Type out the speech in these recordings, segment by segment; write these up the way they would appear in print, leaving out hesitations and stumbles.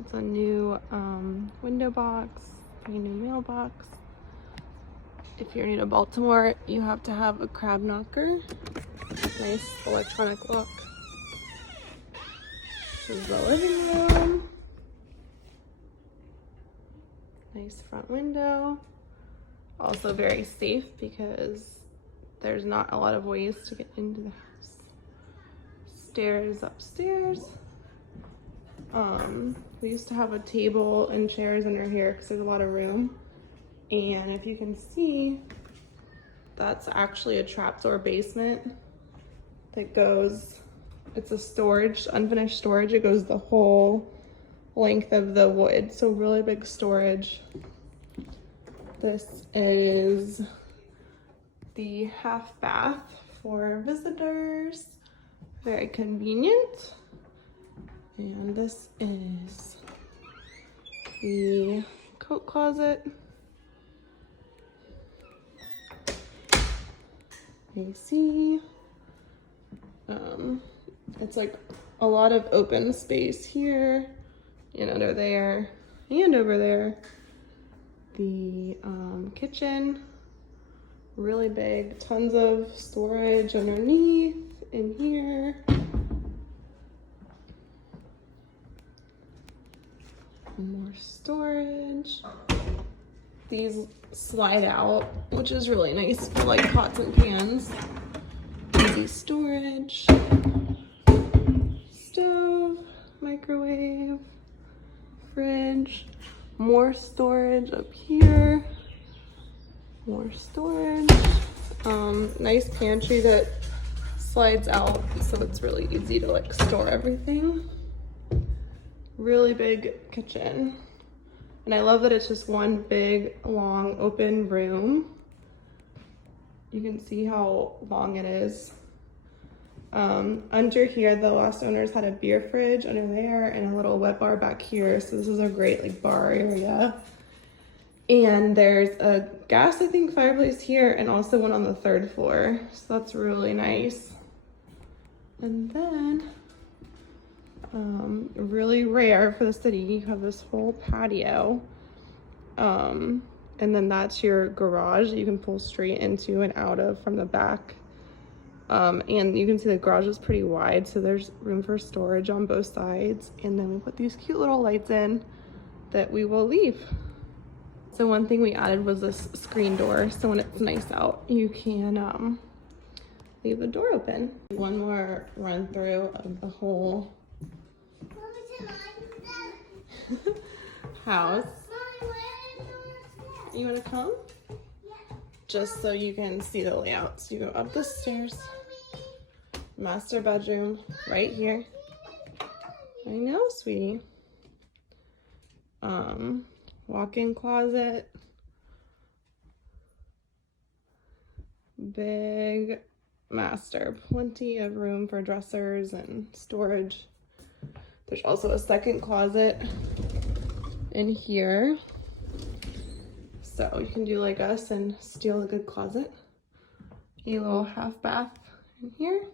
It's a new window box, a new mailbox. If you're new to Baltimore, you have to have a crab knocker. Nice electronic lock. This is the living room. Nice front window. Also very safe because there's not a lot of ways to get into the house. Stairs upstairs. We used to have a table and chairs under here because there's a lot of room. And if you can see, that's actually a trapdoor basement that goes, it's a storage, unfinished storage. It goes the whole length of the wood. So really big storage. This is the half bath for visitors. Very convenient. And this is the coat closet. AC. It's like a lot of open space here and under there and over there. The kitchen, really big, tons of storage underneath in here. More storage. These slide out, which is really nice for like pots and pans. Easy storage. Stove, microwave, fridge. More storage up here. More storage. Nice pantry that slides out, so it's really easy to like store everything. Really big kitchen. And I love that it's just one big, long, open room. You can see how long it is. Under here, the last owners had a beer fridge under there and a little wet bar back here. So this is a great like bar area. And there's a gas, I think, fireplace here and also one on the 3rd floor. So that's really nice. And then, really rare for the city, you have this whole patio. And then that's your garage that you can pull straight into and out of from the back. And you can see the garage is pretty wide, so there's room for storage on both sides. And then we put these cute little lights in that we will leave. So one thing we added was this screen door, so when it's nice out, you can leave the door open. One more run through of the whole house. You want to come? Just so you can see the layout. So you go up the stairs. Master bedroom right here. I know, sweetie. Walk-in closet. Big master. Plenty of room for dressers and storage. There's also a second closet in here. So you can do like us and steal a good closet. A little half bath in here.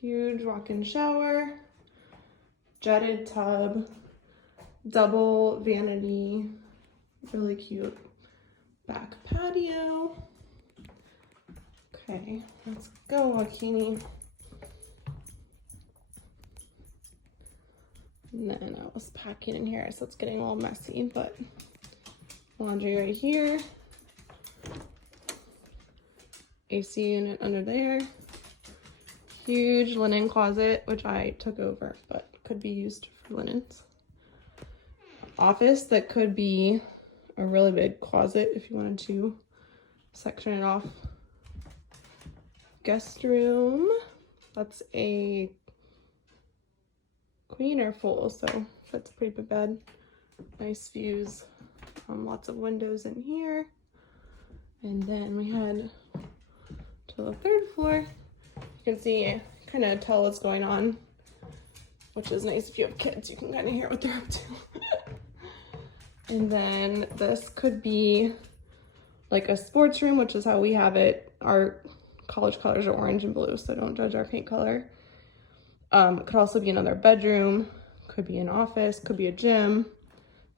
Huge walk-in shower. Jetted tub. Double vanity. Really cute back patio. Okay, let's go, Joaquini. And then I was packing in here, so it's getting a little messy, but laundry right here. AC unit under there. Huge linen closet, which I took over, but could be used for linens. Office that could be a really big closet if you wanted to section it off. Guest room. That's a queen or full, so that's a pretty big bed. Nice views. Lots of windows in here. And then we head to the 3rd floor. You can see, kind of tell what's going on, which is nice if you have kids. You can kind of hear what they're up to. And then this could be like a sports room, which is how we have it. Our college colors are orange and blue, so don't judge our paint color. It could also be another bedroom. Could be an office, could be a gym.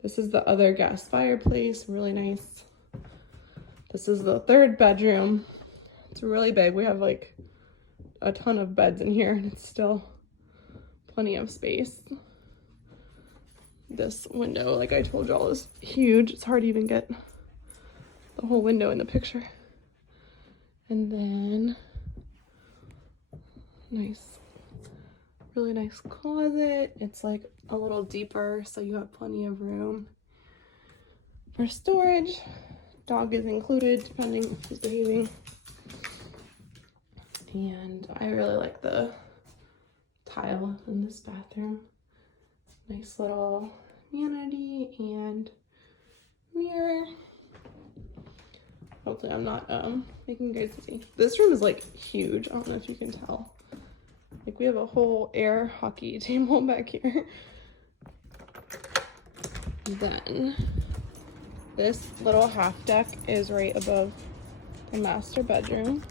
This is the other gas fireplace, really nice. This is the third bedroom. It's really big. We have like a ton of beds in here and it's still plenty of space. This window, like I told y'all, is huge. It's hard to even get the whole window in the picture. And then really nice closet. It's like a little deeper, so you have plenty of room for storage. Dog is included depending if he's behaving. And I really like the tile in this bathroom. Nice little vanity and mirror. Hopefully I'm not making you guys see. This room is like huge. I don't know if you can tell. Like we have a whole air hockey table back here. Then this little half deck is right above the master bedroom.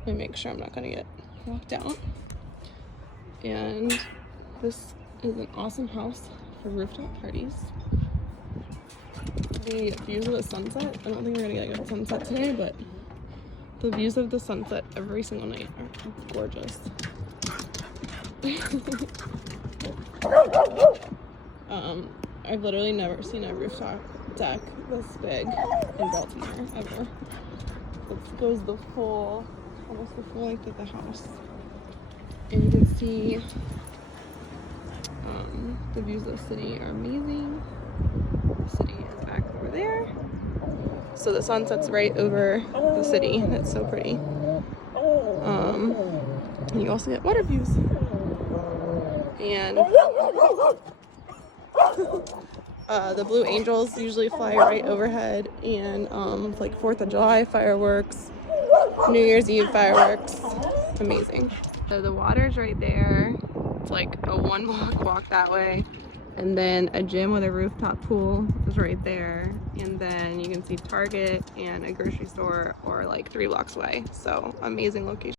Let me make sure I'm not gonna get locked out. And this is an awesome house for rooftop parties. The views of the sunset, I don't think we're gonna get a good sunset today, but the views of the sunset every single night are gorgeous. I've literally never seen a rooftop deck this big in Baltimore, ever. It goes almost the full length of the house. And you can see the views of the city are amazing. The city is back over there. So the sun sets right over the city. That's so pretty. And you also get water views. And the Blue Angels usually fly right overhead, and like 4th of July fireworks, New Year's Eve fireworks, amazing. So the water's right there. It's like a 1 block walk that way, and then a gym with a rooftop pool is right there, and then you can see Target and a grocery store or like 3 blocks away. So amazing location.